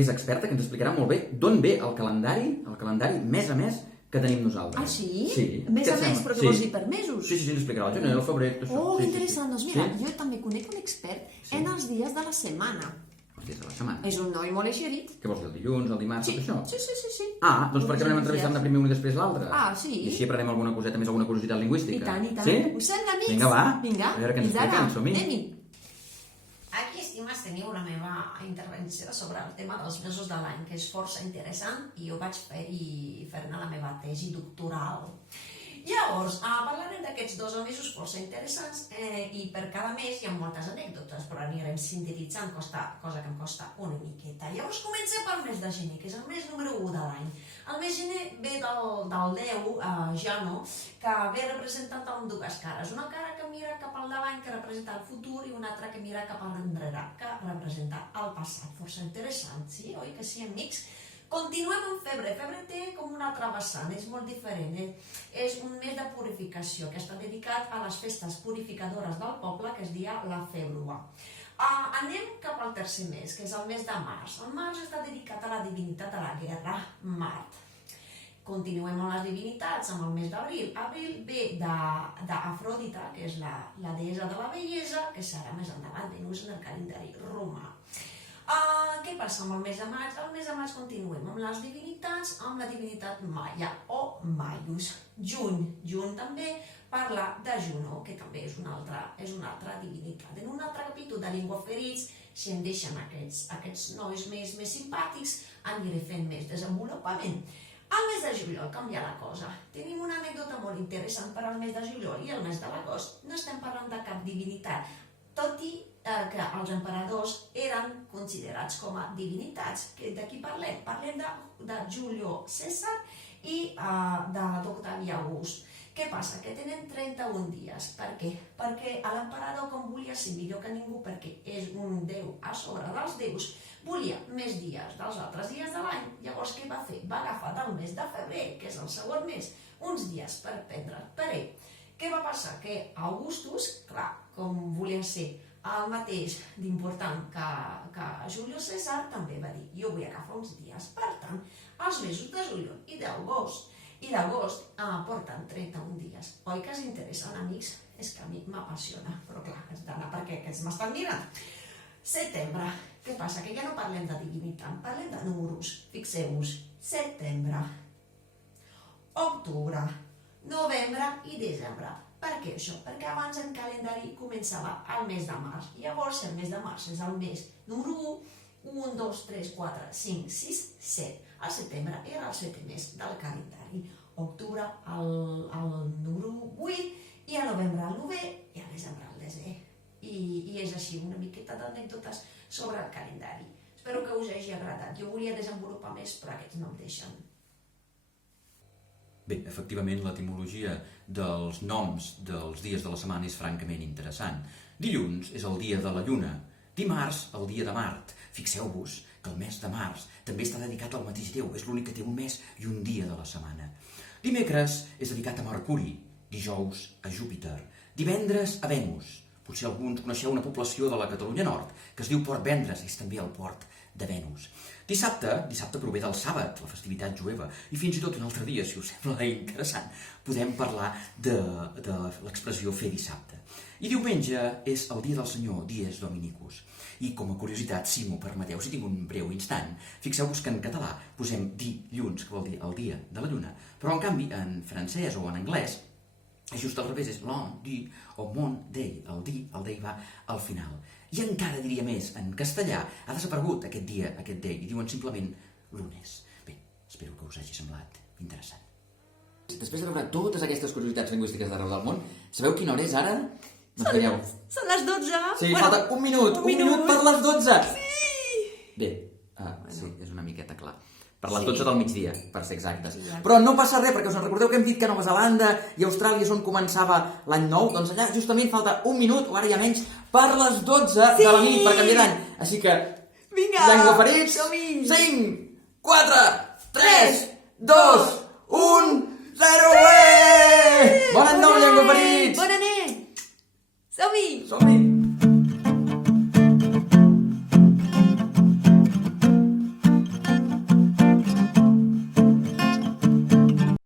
que és experta, que ens explicarà molt bé d'on ve el calendari mes a mes que tenim nosaltres. Ah, sí? Sí. Mes a mes, però que vols dir per mesos? Sí, ens explicarà el gener, el febrer, tot això. Oh, que interessant. Doncs mira, jo també conec un expert en els dies de la setmana. Els dies de la setmana. És un noi molt eixerit. Què vols dir, el dilluns, el dimarts, tot això? Sí. Ah, doncs per què no anem entrevistant-ne primer un i després l'altre? Ah, sí? I així aprenem alguna coseta més, alguna curiositat lingüística. I tant. Sí? Us sembla, amics? Vinga, va. Vinga, A veure què ens expliquen, som-hi. Anem-hi. Aquí, estimes, teniu la meva intervenció sobre el tema dels mesos de l'any, que és força interessant, i jo vaig fer-ne la meva tesi doctoral. Llavors, parlarem d'aquests 12 mesos força interessants i per cada mes hi ha moltes anècdotes, però anirem sintetitzant, cosa que em costa una miqueta. Llavors comencem pel mes de gener, que és el mes número 1 de l'any. El mes de gener ve del déu Jano, que ve representat amb dues cares. Una cara que mira cap al davant, que representa el futur, i una altra que mira cap a l'enrere, que representa el passat. Força interessant, sí? Oi que sí, amics? Continuem amb febrer. Febrer té com una altra vessant, és molt diferent. És un mes de purificació que està dedicat a les festes purificadores del poble, que es dia la Februa. Anem cap al tercer mes, que és el mes de març. El març està dedicat a la divinitat de la guerra, Mart. Continuem amb les divinitats, amb el mes d'abril. Abril ve d'Afrodita, que és la deessa de la bellesa, que serà més endavant Venus en el calendari romà. Què passa amb el mes de maig? El mes de maig continuem amb les divinitats, amb la divinitat Maia o Maius. Juny també parla de Juno, que també és una altra divinitat. En un altre capítol de Llengua Ferits, si em deixen aquests nois més simpàtics, aniré fent més desenvolupament. Al mes de juliol canvia la cosa. Tenim una anècdota molt interessant per al mes de juliol i el mes de l'agost no estem parlant de cap divinitat, tot i que els emperadors eren considerats com a divinitats. De qui parlem? Parlem de Julio César i d'Octavi August. Què passa? Que tenen 31 dies. Per què? Perquè l'emperador, com volia ser millor que ningú, perquè és un déu a sobre dels déus, volia més dies dels altres dies de l'any. Llavors, què va fer? Va agafar del mes de febrer, que és el segon mes, uns dies per prendre per ell. Què va passar? Que Augustus, clar, com volia ser el mateix d'important que Julio César, també va dir, jo vull agafar uns dies. Per tant, els mesos de juliol i d'agost porten 31 dies. Oi que és interessant, amics? És que a mi m'apassiona, però clar, has d'anar perquè aquests m'estan mirant. Setembre. Què passa? Que ja no parlem de divinitat, parlem de números. Fixeu-vos, setembre, octubre, novembre i desembre. Per què això? Perquè abans el calendari començava al mes de març. Llavors, el mes de març és el mes número 1, 2, 3, 4, 5, 6, 7. El setembre era el setè mes del calendari. Octubre el número 8 i a novembre el 9è i a desembre el 10è. I és així una miqueta d'anècdotes sobre el calendari. Espero que us hagi agradat. Jo volia desenvolupar més, però aquests no em deixen. Bé, efectivament, l'etimologia dels noms dels dies de la setmana és francament interessant. Dilluns és el dia de la lluna, dimarts el dia de Mart. Fixeu-vos que el mes de març també està dedicat al mateix déu, és l'únic que té un mes i un dia de la setmana. Dimecres és dedicat a Mercuri, dijous a Júpiter, divendres a Venus. Potser alguns coneixeu una població de la Catalunya Nord que es diu Port Vendres, és també el port de Venus. Dissabte prové del sàbat, la festivitat jueva, i fins i tot un altre dia, si us sembla interessant, podem parlar de l'expressió fer dissabte. I diumenge és el dia del Senyor, Dies Dominicus. I com a curiositat, si m'ho permeteu, si tinc un breu instant, fixeu-vos que en català posem dilluns, que vol dir el dia de la lluna, però en canvi en francès o en anglès és just al revés, és lundi o Monday, el day va al final. I encara diria més, en castellà ha desaparegut aquest dia, aquest day, i diuen simplement lunes. Bé, espero que us hagi semblat interessant. Després de veure totes aquestes curiositats lingüístiques d'arreu del món, sabeu quina hora és ara? No creieu? Són les 12. Sí, falta un minut per les 12. Sí! Bé, sí, és una miqueta clar. Per les 12 del migdia, per ser exactes. Sí. Però no passa res, perquè us en recordeu que hem dit que Nova Zelanda i Austràlia és on començava l'any nou? Doncs allà justament falta un minut, o ara ja menys, per les 12 de la nit, per canviar d'any. Així que, vinga, llengua ferits, som-hi! 5, 4, 3, 2, 1, 0, Bon any nou, llengua ferits! Bona nit! Som-hi! Som-hi!